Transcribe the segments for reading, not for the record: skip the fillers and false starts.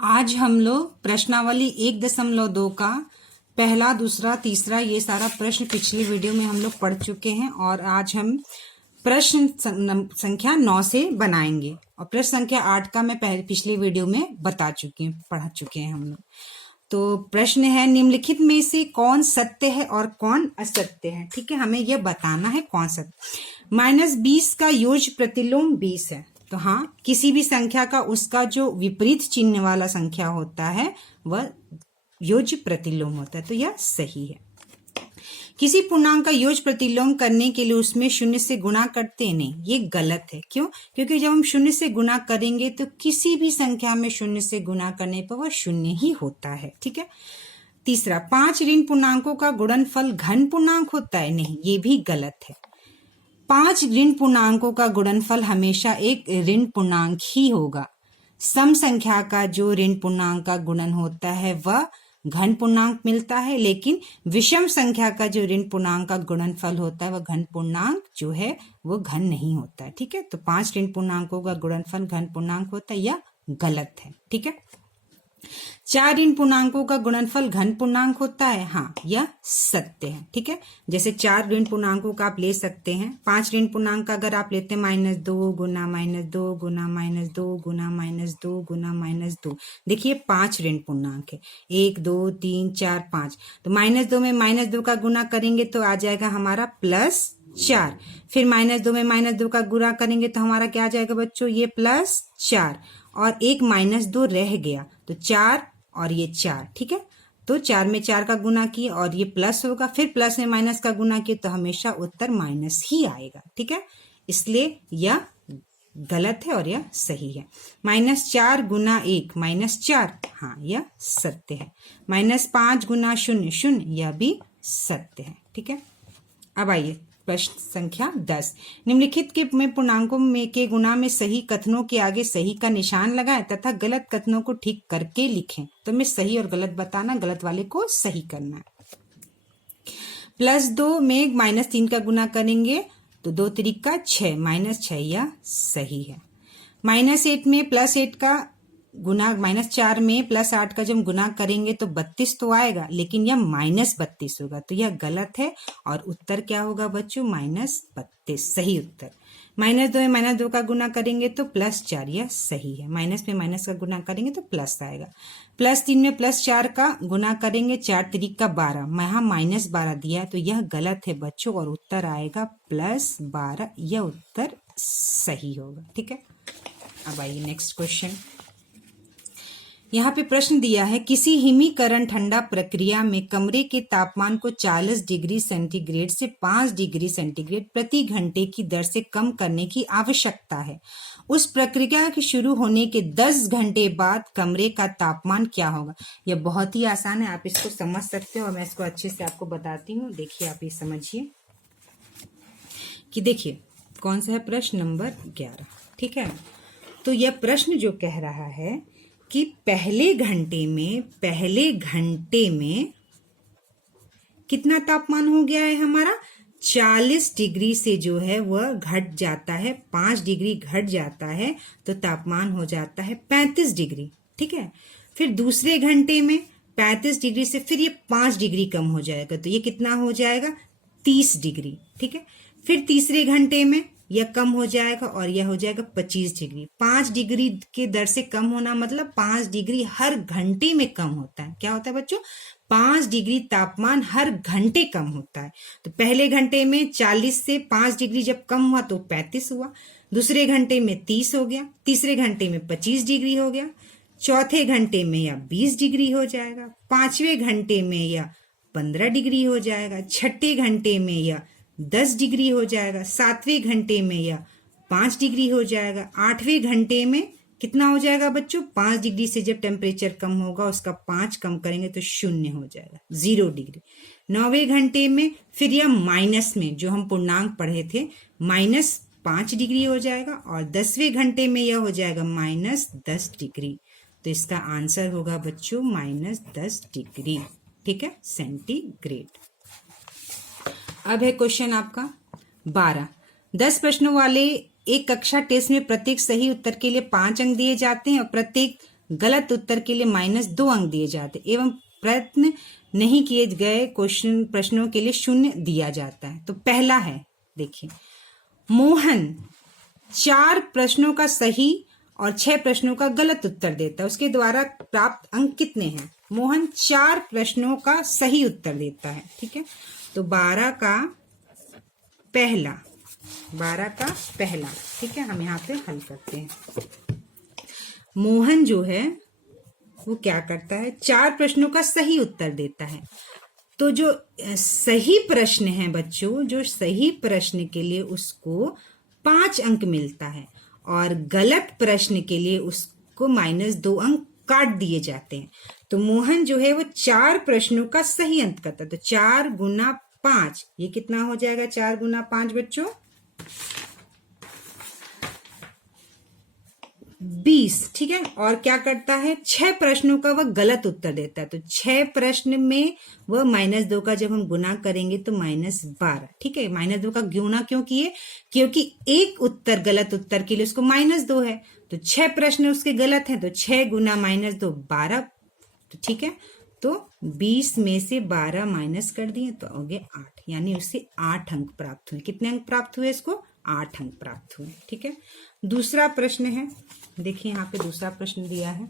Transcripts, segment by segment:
आज हम लोग प्रश्नावली 1.2 का पहला, दूसरा, तीसरा ये सारा प्रश्न पिछली वीडियो में हम लोग पढ़ चुके हैं और आज हम प्रश्न संख्या 9 से बनाएंगे और प्रश्न संख्या 8 का मैं पिछली वीडियो में पढ़ा चुके हैं हम लोग। तो प्रश्न है, निम्नलिखित में से कौन सत्य है और कौन असत्य है। ठीक है, हमें यह बताना है कौन सत्य। -20 का योज्य प्रतिलोम 20 है। तो हाँ, किसी भी संख्या का उसका जो विपरीत चिन्ह वाला संख्या होता है वह योज्य प्रतिलोम होता है, तो यह सही है। किसी पूर्णांक का योज्य प्रतिलोम करने के लिए उसमें 0 से गुणा करते नहीं, ये गलत है। क्यों? क्योंकि जब हम 0 से गुणा करेंगे तो किसी भी संख्या में 0 से गुणा करने पर वह 0 ही होता है। ठीक है। तीसरा, 5 ऋण पूर्णांकों का गुणनफल घन पूर्णांक होता है, नहीं, ये भी गलत है। 5 ऋण पूर्णांकों का गुणनफल हमेशा एक ऋण पूर्णांक ही होगा। सम संख्या का जो ऋण पूर्णांक का गुणन होता है वह घन पूर्णांक मिलता है, लेकिन विषम संख्या का जो ऋण पूर्णांक का गुणनफल होता है वह घन पूर्णांक जो है वो घन नहीं होता है। ठीक है, तो 5 ऋण पूर्णांकों का गुणनफल घन पूर्णांक होता है, यह गलत है। ठीक है। 4 ऋण पूर्णांकों का गुणनफल घन पूर्णांक होता है, हाँ, यह सत्य है। ठीक है, जैसे 4 ऋण पूर्णांकों का आप ले सकते हैं। 5 ऋण पूर्णांक का अगर आप लेते हैं -2 गुना -2 गुना -2 गुना -2 गुना -2, देखिए 5 ऋण पूर्णांक है, 1 2 3 4 5। तो -2 में -2 का गुना करेंगे तो आ जाएगा हमारा +4। फिर -2 में -2 का गुणा करेंगे तो हमारा क्या आ जाएगा बच्चों, ये +4 और एक -2 रह गया, तो 4 और ये 4। ठीक है, तो 4 में 4 का गुना किए और ये प्लस होगा, फिर प्लस में माइनस का गुना किए तो हमेशा उत्तर माइनस ही आएगा। ठीक है, इसलिए यह गलत है और यह सही है। -4 गुना 1 -4, हाँ, यह सत्य है। -5 गुना 0 0, यह भी सत्य है। ठीक है, अब आइए प्रश्न संख्या 10। निम्नलिखित के में पूर्णांकों में के गुणा में सही कथनों के आगे सही का निशान लगाएं तथा गलत कथनों को ठीक करके लिखें। तो मैं सही और गलत बताना, गलत वाले को सही करना है। +2 में -3 का गुना करेंगे तो 2 त्रिका 6, -6, यह सही है। -8 में +8 का गुना, -4 में +8 का जब गुना करेंगे तो 32 तो आएगा, लेकिन यह -32 होगा, तो यह गलत है और उत्तर क्या होगा बच्चों, -32 सही उत्तर। -2 में -2 का गुना करेंगे तो +4, यह सही है। माइनस में माइनस का गुना करेंगे तो प्लस आएगा। +3 में +4 का गुना करेंगे, 4 त्रिका 12, यहाँ -12 दिया तो यह गलत है बच्चों और उत्तर आएगा +12, यह उत्तर सही होगा। ठीक है, अब आइए नेक्स्ट क्वेश्चन। यहाँ पे प्रश्न दिया है, किसी हिमीकरण ठंडा प्रक्रिया में कमरे के तापमान को 40 डिग्री सेंटीग्रेड से 5 डिग्री सेंटीग्रेड प्रति घंटे की दर से कम करने की आवश्यकता है। उस प्रक्रिया के शुरू होने के 10 घंटे बाद कमरे का तापमान क्या होगा। यह बहुत ही आसान है, आप इसको समझ सकते हो और मैं इसको अच्छे से आपको बताती हूँ। देखिए, आप ये समझिए कि देखिए कौन सा है, प्रश्न नंबर 11। ठीक है, तो यह प्रश्न जो कह रहा है कि पहले घंटे में कितना तापमान हो गया है हमारा, 40 डिग्री से जो है वह घट जाता है, 5 डिग्री घट जाता है तो तापमान हो जाता है 35 डिग्री। ठीक है, फिर दूसरे घंटे में 35 डिग्री से फिर ये 5 डिग्री कम हो जाएगा, तो ये कितना हो जाएगा, 30 डिग्री। ठीक है, फिर तीसरे घंटे में यह कम हो जाएगा और यह हो जाएगा 25 डिग्री। 5 डिग्री के दर से कम होना मतलब 5 डिग्री हर घंटे में कम होता है। क्या होता है बच्चों, 5 डिग्री तापमान हर घंटे कम होता है। तो पहले घंटे में 40 से 5 डिग्री जब कम हुआ तो 35 हुआ, दूसरे घंटे में 30 हो गया, तीसरे घंटे में 25 डिग्री हो गया, चौथे घंटे में यह 20 डिग्री हो जाएगा, पांचवें घंटे में यह 15 डिग्री हो जाएगा, छठे घंटे में यह 10 डिग्री हो जाएगा, सातवें घंटे में यह 5 डिग्री हो जाएगा, आठवें घंटे में कितना हो जाएगा बच्चों, 5 डिग्री से जब टेम्परेचर कम होगा उसका 5 कम करेंगे तो 0 हो जाएगा, 0 डिग्री। 9वें घंटे में फिर यह माइनस में जो हम पूर्णांक पढ़े थे -5 डिग्री हो जाएगा और 10वें घंटे में यह हो जाएगा -10 डिग्री। तो इसका आंसर होगा बच्चों -10 डिग्री। ठीक है, सेंटीग्रेड। अब है क्वेश्चन आपका 12। 10 प्रश्नों वाले एक कक्षा टेस्ट में प्रत्येक सही उत्तर के लिए 5 अंक दिए जाते हैं और प्रत्येक गलत उत्तर के लिए -2 अंक दिए जाते एवं प्रयत्न नहीं किए गए प्रश्नों के लिए 0 दिया जाता है। तो पहला है, देखिए, मोहन 4 प्रश्नों का सही और 6 प्रश्नों का गलत उत्तर देता है, उसके द्वारा प्राप्त अंक कितने हैं? मोहन 4 प्रश्नों का सही उत्तर देता है, ठीक है। तो 12 का पहला, ठीक है, हम यहाँ पे हल करते हैं। मोहन जो है वो क्या करता है, 4 प्रश्नों का सही उत्तर देता है। तो जो सही प्रश्न है बच्चों, जो सही प्रश्न के लिए उसको 5 अंक मिलता है और गलत प्रश्न के लिए उसको -2 अंक काट दिए जाते हैं। तो मोहन जो है वो 4 प्रश्नों का सही अंक करता है। तो 4 गुना 5, ये कितना हो जाएगा? 4 गुना 5 बच्चों 20, ठीक है। और क्या करता है, 6 प्रश्नों का वह गलत उत्तर देता है। तो 6 प्रश्न में वह -2 का जब हम गुना करेंगे तो -12, ठीक है। -2 का गुना क्यों किए? क्योंकि एक उत्तर गलत उत्तर के लिए उसको -2 है, तो 6 प्रश्न उसके गलत हैं, तो 6 गुना -2 12, तो ठीक है। तो 20 में से 12 माइनस कर दिए तो हो गए 8, यानी उससे 8 अंक प्राप्त हुए। कितने अंक प्राप्त हुए इसको? 8 अंक प्राप्त हुए, ठीक है। दूसरा प्रश्न है, देखिए यहाँ पे दूसरा प्रश्न दिया है।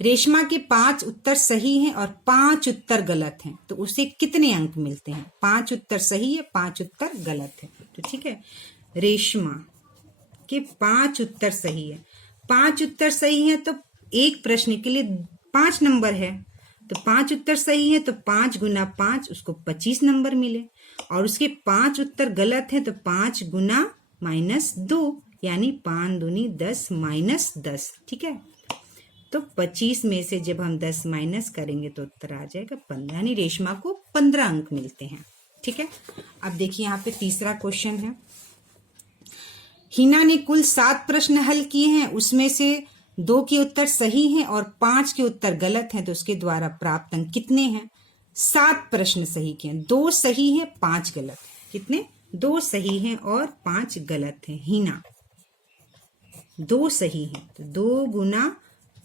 रेशमा के 5 उत्तर सही हैं और 5 उत्तर गलत हैं, तो उसे कितने अंक मिलते हैं? 5 उत्तर सही है, 5 उत्तर गलत है, तो ठीक है। रेशमा के 5 उत्तर सही है, 5 उत्तर सही है, तो एक प्रश्न के लिए 5 नंबर है, तो 5 उत्तर सही है तो 5 गुना 5 उसको 25 नंबर मिले, और उसके 5 उत्तर गलत है तो 5 गुना -2, यानी 5 दूनी 10 -10, ठीक है। तो 25 में से जब हम 10 माइनस करेंगे तो उत्तर आ जाएगा 15, यानी रेशमा को 15 अंक मिलते हैं, ठीक है। अब देखिए यहाँ पे तीसरा क्वेश्चन है। हिना ने कुल 7 प्रश्न हल किए हैं, उसमें से 2 के उत्तर सही हैं और 5 के उत्तर गलत हैं, तो उसके द्वारा प्राप्त अंक कितने हैं? 7 प्रश्न सही किए, 2 सही है 5 गलत है। कितने? 2 सही हैं और 5 गलत हैं। हिना 2 सही हैं, तो 2 गुना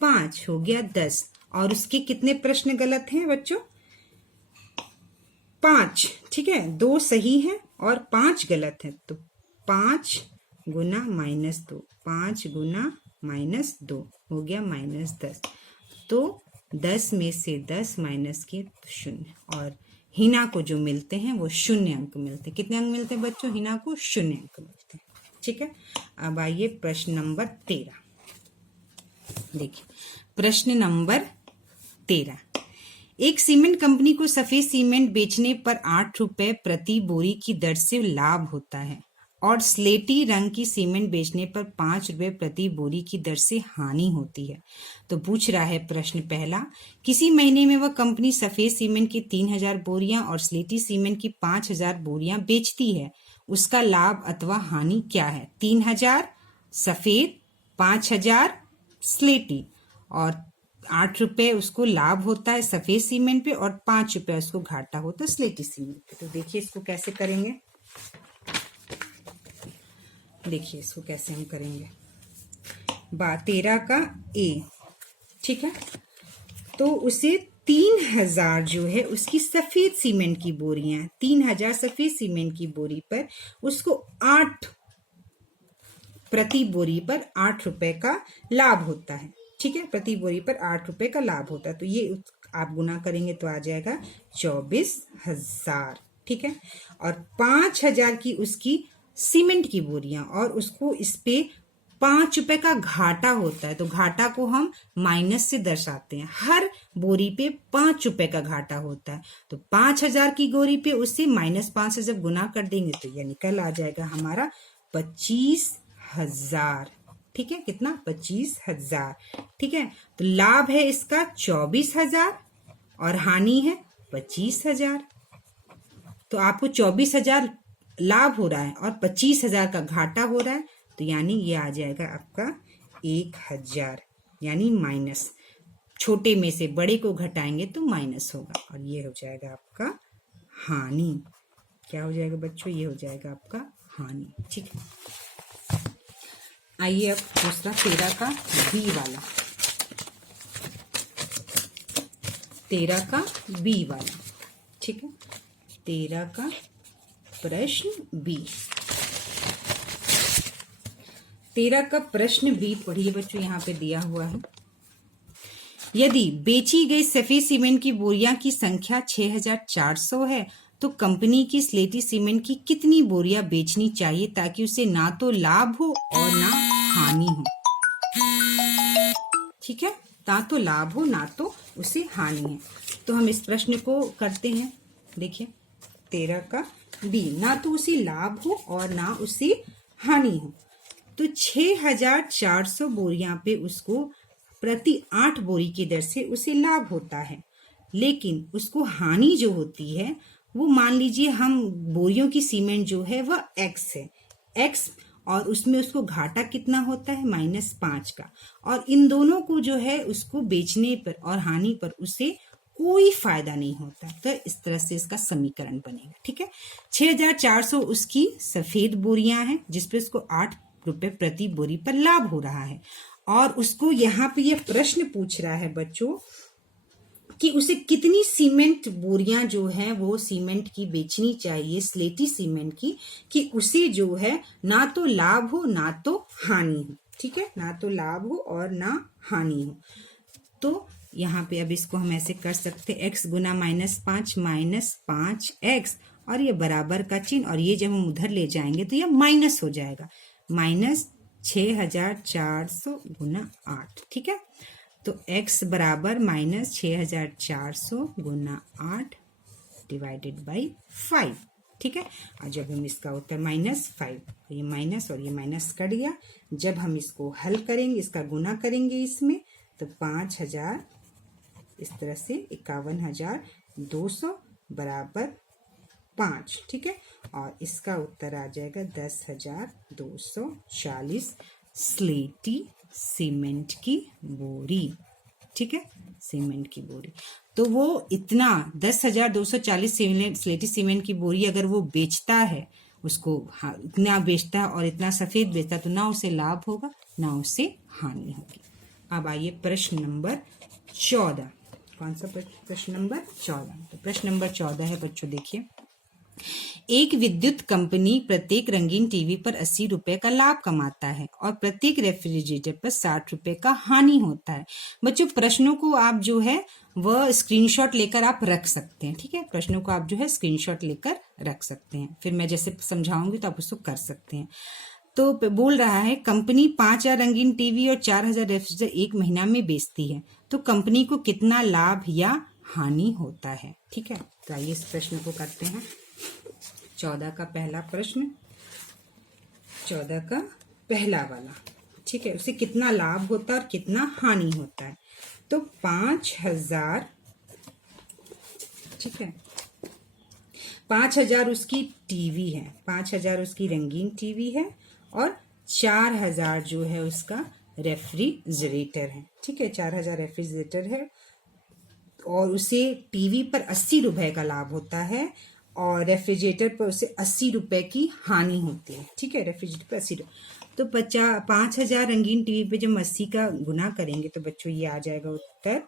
5 हो गया 10, और उसके कितने प्रश्न गलत हैं बच्चों? 5, ठीक है। 2 सही है और 5 गलत है, तो 5 गुना -2, 5 गुना -2 हो गया -10, तो 10 में से 10 माइनस किए तो 0, और हिना को जो मिलते हैं वो 0 अंक मिलते हैं। कितने अंक मिलते हैं बच्चों? हिना को 0 अंक मिलते हैं, ठीक है। अब आइए प्रश्न नंबर 13, देखिए प्रश्न नंबर 13। एक सीमेंट कंपनी को सफेद सीमेंट बेचने पर 8 रुपए प्रति बोरी की दर से लाभ होता है और स्लेटी रंग की सीमेंट बेचने पर 5 रुपए प्रति बोरी की दर से हानि होती है। तो पूछ रहा है प्रश्न पहला, किसी महीने में वह कंपनी सफेद सीमेंट की 3000 बोरियां और स्लेटी सीमेंट की 5000 बोरियां बेचती है, उसका लाभ अथवा हानि क्या है? 3000 सफेद, 5000 स्लेटी, और 8 रुपए उसको लाभ होता है सफेद सीमेंट पे और 5 रुपए उसको घाटा होता है स्लेटी सीमेंट पे। तो देखिए इसको कैसे करेंगे, देखिए इसको कैसे हम करेंगे। 13 का ए, ठीक है। तो उसे 3000 जो है उसकी सफेद सीमेंट की बोरियां, 3000 सफेद सीमेंट की बोरी पर उसको 8 प्रति बोरी पर 8 रुपए का लाभ होता है, ठीक है। प्रति बोरी पर 8 रुपए का लाभ होता है, तो ये आप गुना करेंगे तो आ जाएगा 24,000, ठीक है। और 5,000 की उसकी सीमेंट की बोरियां, और उसको इस पे 5 रुपए का घाटा होता है, तो घाटा को हम माइनस से दर्शाते हैं। हर बोरी पे 5 रुपए का घाटा होता है, तो 5,000 की बोरी पे उससे -5 से जब गुना कर देंगे तो यह निकल आ जाएगा हमारा 25,000, ठीक है। कितना? 25,000, ठीक है। तो लाभ है इसका 24,000 और हानि है 25,000। तो आपको 24,000 लाभ हो रहा है और 25,000 का घाटा हो रहा है, तो यानी ये आ जाएगा आपका 1,000, यानी माइनस। छोटे में से बड़े को घटाएंगे तो माइनस होगा, और ये हो जाएगा आपका हानि। क्या हो जाएगा बच्चों? ये हो जाएगा आपका हानि, ठीक है। आइए अब दूसरा 13 का बी वाला, 13 का बी वाला, ठीक है, 13 का प्रश्न बी। 13 का प्रश्न बी पढ़िए बच्चों, यहाँ पे दिया हुआ है। यदि बेची गई सफेद सीमेंट की बोरियां की संख्या 6400 है तो कंपनी की स्लेटी सीमेंट की कितनी बोरियां बेचनी चाहिए ताकि उसे ना तो लाभ हो और ना हानि हो। ठीक है, ना तो लाभ हो ना तो उसे हानि है। तो हम इस प्रश्न को करते हैं। देखिए 13 का बी, ना तो उसे लाभ हो और ना उसे हानि हो। तो 6400 बोरियां पे उसको प्रति 8 बोरी की दर से उसे लाभ होता है, लेकिन उसको हानि जो होती है वो मान लीजिए हम बोरियों की सीमेंट जो है वह एक्स है, एक्स, और उसमें उसको घाटा कितना होता है -5 का, और इन दोनों को जो है उसको बेचने पर और हानि पर उसे कोई फायदा नहीं होता। तो इस तरह से इसका समीकरण बनेगा। ठीक है, 6400 उसकी सफेद बोरियां हैं जिसपे उसको 8 रुपए प्रति बोरी पर लाभ हो रहा है, और उसको यहाँ पे यह प्रश्न पूछ रहा है बच्चों कि उसे कितनी सीमेंट बोरियां जो है वो सीमेंट की बेचनी चाहिए, स्लेटी सीमेंट की, कि उसे जो है ना तो लाभ हो ना तो हानि हो। ठीक है, ना तो लाभ हो और ना हानि हो। तो यहाँ पे अब इसको हम ऐसे कर सकते हैं, x गुना -5 -5x, और ये बराबर का चिन्ह, और ये जब हम उधर ले जाएंगे तो ये माइनस हो जाएगा, -6400 गुना 8। ठीक है, तो x बराबर -6400 गुना 8 डिवाइडेड बाई 5। ठीक है, और जब हम इसका उत्तर -5, तो ये माइनस और ये माइनस कट गया। जब हम इसको हल करेंगे, इसका गुना करेंगे इसमें, तो 5000 इस तरह से 51200 बराबर 5। ठीक है, और इसका उत्तर आ जाएगा 10,240 स्लेटी सीमेंट की बोरी। ठीक है, सीमेंट की बोरी। तो वो इतना 10,240 स्लेटी सीमेंट की बोरी अगर वो बेचता है, उसको इतना बेचता है और इतना सफेद बेचता है, तो ना उसे लाभ होगा ना उसे हानि होगी। अब आइए प्रश्न नंबर 14। कौन सा प्रश्न नंबर 14? तो प्रश्न नंबर 14 है बच्चों, देखिए, एक विद्युत कंपनी प्रत्येक रंगीन टीवी पर 80 रुपए का लाभ कमाता है और प्रत्येक रेफ्रिजरेटर पर 60 रुपए का हानि होता है। बच्चों प्रश्नों को आप जो है वह स्क्रीनशॉट लेकर आप रख सकते हैं। ठीक है, प्रश्नों को आप जो है स्क्रीनशॉट लेकर रख सकते हैं, फिर मैं जैसे समझाऊंगी तो आप उसको कर सकते हैं। तो बोल रहा है कंपनी 5000 रंगीन टीवी और 4000 रेफ्रिजरेटर एक महीना में बेचती है, तो कंपनी को कितना लाभ या हानि होता है। ठीक है, तो आइए इस प्रश्न को करते हैं। 14 का पहला प्रश्न, 14 का पहला वाला। ठीक है, उसे कितना लाभ होता है और कितना हानि होता है। तो 5000, ठीक है, 5000 उसकी टीवी है, 5000 उसकी रंगीन टीवी है, और 4000 जो है उसका रेफ्रिजरेटर है। ठीक है, 4000 रेफ्रिजरेटर है, और उसे टीवी पर 80 रुपए का लाभ होता है और रेफ्रिजरेटर पर उसे 80 रुपए की हानि होती है। ठीक है, रेफ्रिजरेटर पर 80 रुपए। तो 5000 रंगीन टीवी पे जब 80 का गुना करेंगे तो बच्चों ये आ जाएगा उत्तर,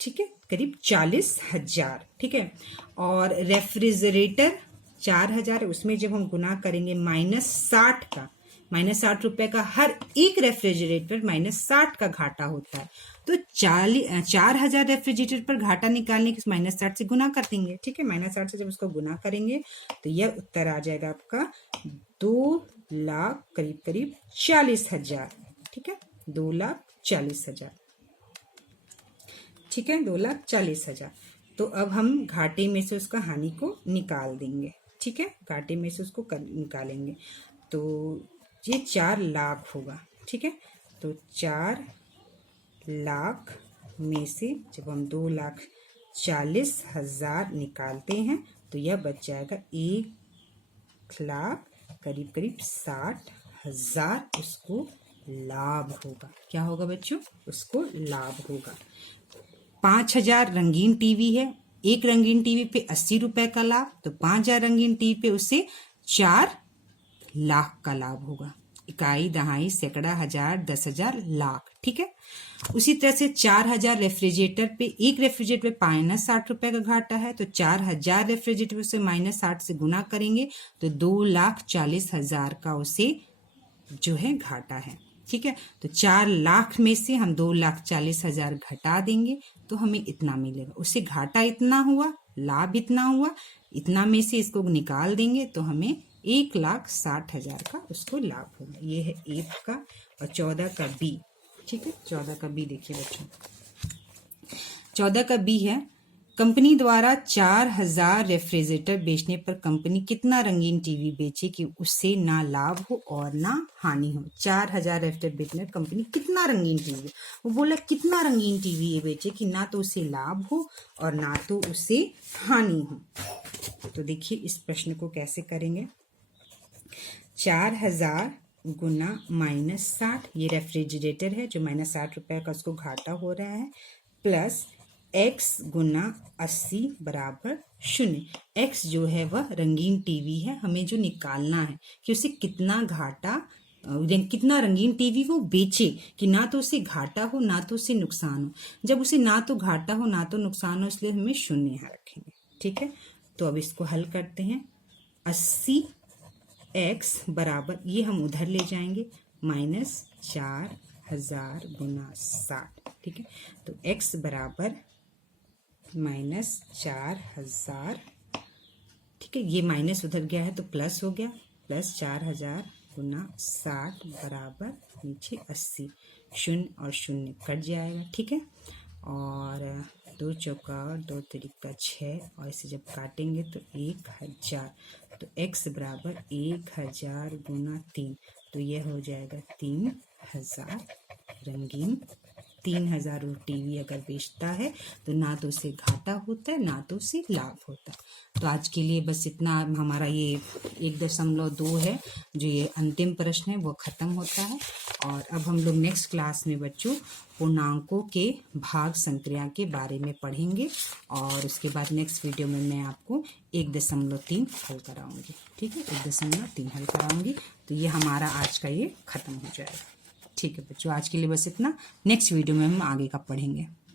ठीक है, करीब 40,000। ठीक है, और रेफ्रिजरेटर 4000 है, उसमें जब हम गुना करेंगे -60 का, -60 रुपए का, हर एक रेफ्रिजरेटर -60 का घाटा होता है। तो 4000 रेफ्रिजरेटर पर घाटा निकालने के -60 से गुना कर देंगे। ठीक है, -60 से जब उसको गुना करेंगे तो यह उत्तर आ जाएगा आपका 2 लाख करीब 40,000। ठीक है, 2,40,000। ठीक है, 2,40,000। तो अब हम घाटे में से उसका हानि को निकाल देंगे। ठीक है, घाटे में से उसको निकालेंगे तो ये 4 लाख होगा। ठीक है, तो 4 लाख में से जब हम 2,40,000 निकालते हैं तो यह बच जाएगा 1 लाख करीब 60,000 उसको लाभ होगा। क्या होगा बच्चों? उसको लाभ होगा। 5000 रंगीन टीवी है, एक रंगीन टीवी पे 80 रुपए का लाभ, तो 5000 रंगीन टीवी पे उसे 4 लाख का लाभ होगा। इकाई, दहाई, सैकड़ा, हजार, 10,000, लाख। ठीक है। उसी तरह से 4,000 रेफ्रिजरेटर पे, एक रेफ्रिजरेटर पे -60 रुपए का घाटा है, तो 4,000 रेफ्रिजरेटर से -60 से गुना करेंगे तो 2,40,000 का उसे जो है घाटा है। ठीक है। तो 4 लाख में से हम 2,40,000 घटा देंगे तो हमें इतना मिलेगा। उससे घाटा इतना हुआ, लाभ इतना हुआ, इतना में से इसको निकाल देंगे तो हमें 1,60,000 का उसको लाभ होगा। ये है ए का। और 14 का बी। ठीक है। 14 का बी देखिए बच्चों। 14 का बी है, कंपनी द्वारा 4,000 रेफ्रिजरेटर बेचने पर कंपनी कितना रंगीन टीवी बेचे कि उससे ना लाभ हो और ना हानि हो। 4,000 रेफ्रिजरेटर बेचने पर कंपनी कितना रंगीन टीवी, वो बोला कितना रंगीन टीवी ये बेचे कि ना तो उससे लाभ हो और ना तो उससे हानि हो। तो देखिए इस प्रश्न को कैसे करेंगे। 4,000 गुना -60, ये रेफ्रिजरेटर है जो -60 रुपए का उसको घाटा हो रहा है, प्लस x गुना 80 बराबर 0। x जो है वह रंगीन टीवी है, हमें जो निकालना है कि उसे कितना घाटा, कितना रंगीन टीवी वो बेचे कि ना तो उसे घाटा हो ना तो उसे नुकसान हो। जब उसे ना तो घाटा हो ना तो नुकसान हो, इसलिए हमें 0 यहाँ रखेंगे। ठीक है। तो अब इसको हल करते हैं। 80x बराबर, ये हम उधर ले जाएंगे, -4,000 गुना 60। ठीक है। तो x बराबर -4,000। ठीक है। ये माइनस उधर गया है तो प्लस हो गया, +4,000 गुना 60 बराबर नीचे 80। 0 और 0 कट जाएगा। ठीक है। और 2 चौका 2 तिरिका 6, और इसे जब काटेंगे तो 1,000। तो x बराबर 1,000 गुना 3, तो यह हो जाएगा 3,000 रंगीन। 3,000 टीवी अगर बेचता है तो ना तो उसे घाटा होता है ना तो उसे लाभ होता है। तो आज के लिए बस इतना। हमारा ये 1.2 है जो ये अंतिम प्रश्न है वो खत्म होता है। और अब हम लोग नेक्स्ट क्लास में बच्चों पूर्णांकों के भाग संक्रिया के बारे में पढ़ेंगे, और उसके बाद नेक्स्ट वीडियो में मैं आपको 1.3 हल कराऊंगी। ठीक है। 1.3 हल कराऊंगी। तो ये हमारा आज का ये खत्म हो जाएगा। ठीक है बच्चों, आज के लिए बस इतना। नेक्स्ट वीडियो में हम आगे का पढ़ेंगे।